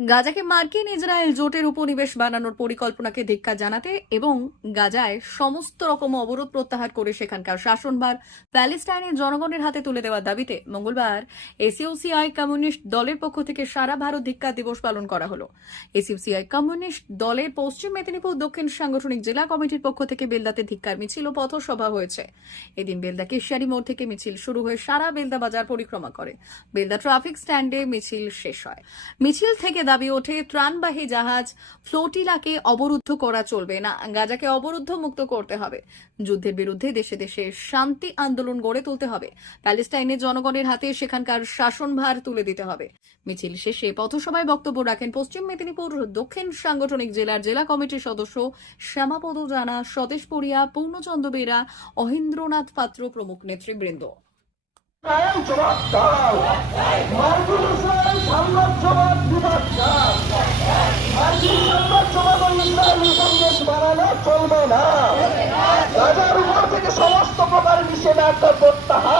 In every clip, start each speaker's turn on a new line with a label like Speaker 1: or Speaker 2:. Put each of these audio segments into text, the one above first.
Speaker 1: গাজাকে মার্কিন ইসরায়েল জোটের উপনিবেশ বানানোর পরিকল্পনাকে ধিক্কার জানাতে এবং গাজায় সমস্ত রকম অবরোধ প্রত্যাহার করে সেখানকার শাসনভার প্যালেস্টাইনের জনগণের হাতে তুলে দেওয়ার দাবিতে মঙ্গলবার এসইউসিআই কমিউনিস্ট দলের পক্ষ থেকে সারা ভারত ধিক্কার দিবস পালন করা হলো। এসইউসিআই কমিউনিস্ট দলের পশ্চিম মেদিনীপুর দক্ষিণ সাংগঠনিক জেলা কমিটির পক্ষ থেকে বেলদাতে ধিক্কার মিছিল ও পথসভা হয়েছে। এদিন বেলদা কেশিয়ারি মোড় থেকে মিছিল শুরু হয়ে সারা বেলদা বাজার পরিক্রমা করে। বেলদা ট্রাফিক স্ট্যান্ডে মিছিল শেষ হয়। মিছিল থেকে দাবি ওঠে, ত্রাণবাহী জাহাজ ফ্লোটিলাকে অবরুদ্ধ করা চলবে না, গাজাকে অবরুদ্ধ মুক্ত করতে হবে। যুদ্ধের বিরুদ্ধে দেশে দেশে শান্তি আন্দোলন গড়ে তুলতে হবে। প্যালেস্টাইনের জনগণের হাতে সেখানকার শাসনভার তুলে দিতে হবে। মিছিল শেষে পথসভায় বক্তব্য রাখেন পশ্চিম মেদিনীপুর দক্ষিণ সাংগঠনিক জেলার জেলা কমিটির সদস্য শ্যামাপদ জানা স্বদেশ পড়িয়া পূর্ণচন্দ্র বেরা, অহেন্দ্রনাথ পাত্র প্রমুখ নেতৃবৃন্দ।
Speaker 2: ইসরায়েল জবাব দাও মার্কিন ইসরায়েল সাম্রাজ্যবাদ বিভাগ দাও মার্কিন সাম্রাজ্যবাদ ও ইসরায়েলি সন্দেশ বানালে চলবে না। গাজার উপর থেকে সমস্ত প্রকার নিষেধাজ্ঞা প্রত্যাহার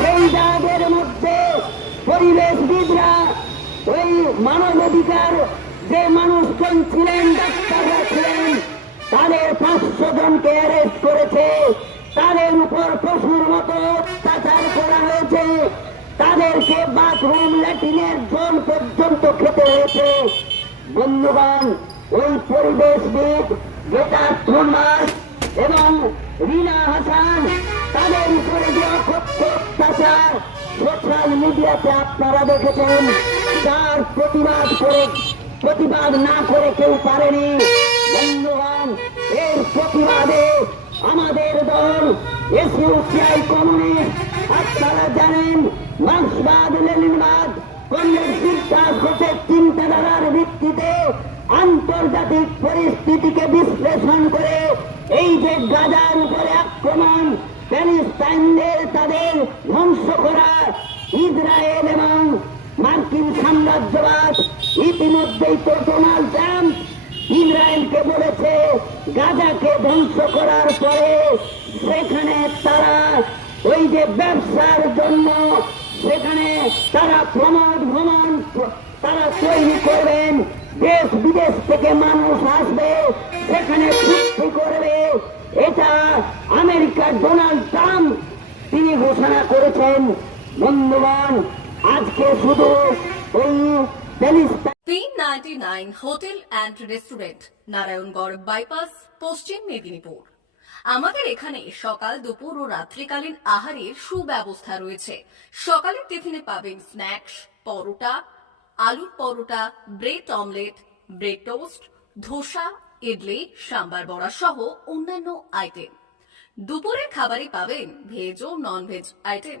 Speaker 3: সেই জাহাজের মধ্যে পরিবেশবিদরা ওই মানবাধিকার যে মানুষজন ছিলেন ছিলেন, তাদের পাঁচশো জনকে অ্যারেস্ট করেছে। তাদের উপর পশুর মতো অত্যাচার করা হয়েছে। তাদেরকে বাথরুম ল্যাট্রিনের জল পর্যন্ত খেতে হয়েছে। বন্ধুগণ, ওই পরিবেশবিদ গেটা থুরমাস এবং রিনা হাসান, তাদের উপরে যে সোশ্যাল মিডিয়াতে আপনারা দেখেছেন তার প্রতিবাদ করে, প্রতিবাদ না করে কেউ পারেনি। বন্ধুগণ, এর প্রতিবাদে আমাদের দল এসইউসিআই কমিউনিস্ট, আপনারা জানেন, মার্ক্সবাদ, লেনিনবাদ চিন্তাধারার ভিত্তিতে আন্তর্জাতিক পরিস্থিতিকে বিশ্লেষণ করে, এই যে গাজার উপরে আক্রমণ, প্যালেস্তাইনদের তাদের ধ্বংস করা ইসরায়েল এবং মার্কিন সাম্রাজ্যবাদ ইতিমধ্যেই তো ডোনাল্ড ট্রাম্প ইসরায়েলকে বলেছে গাজাকে ধ্বংস করার পরে সেখানে তারা ওই যে ব্যবসার জন্য সেখানে তারা প্রমোদ ভ্রমণ তারা তৈরি করবেন, দেশ বিদেশ থেকে মানুষ আসবে, সেখানে চুক্তি করবে। এটা আমেরিকার ডোনাল্ড ট্রাম্প তিনি ঘোষণা করেছেন। বন্ধুগণ, আজকে শুধু প্যালেস্তাইন
Speaker 1: তিন ninety nine hotel and restaurant, Narayangarh bypass, Paschim Medinipur. আমাদের এখানে সকাল, দুপুর ও রাত্রিকালীন আহারের সুব্যবস্থা রয়েছে। সকালের টিফিনে পাবেন স্ন্যাক্স, পরোটা, আলুর paratha, bread omelette, bread toast, dosa, idli, sambar vada সহ অন্যান্য আইটেম। দুপুরের খাবারে পাবেন ভেজ ও নন ভেজ আইটেম।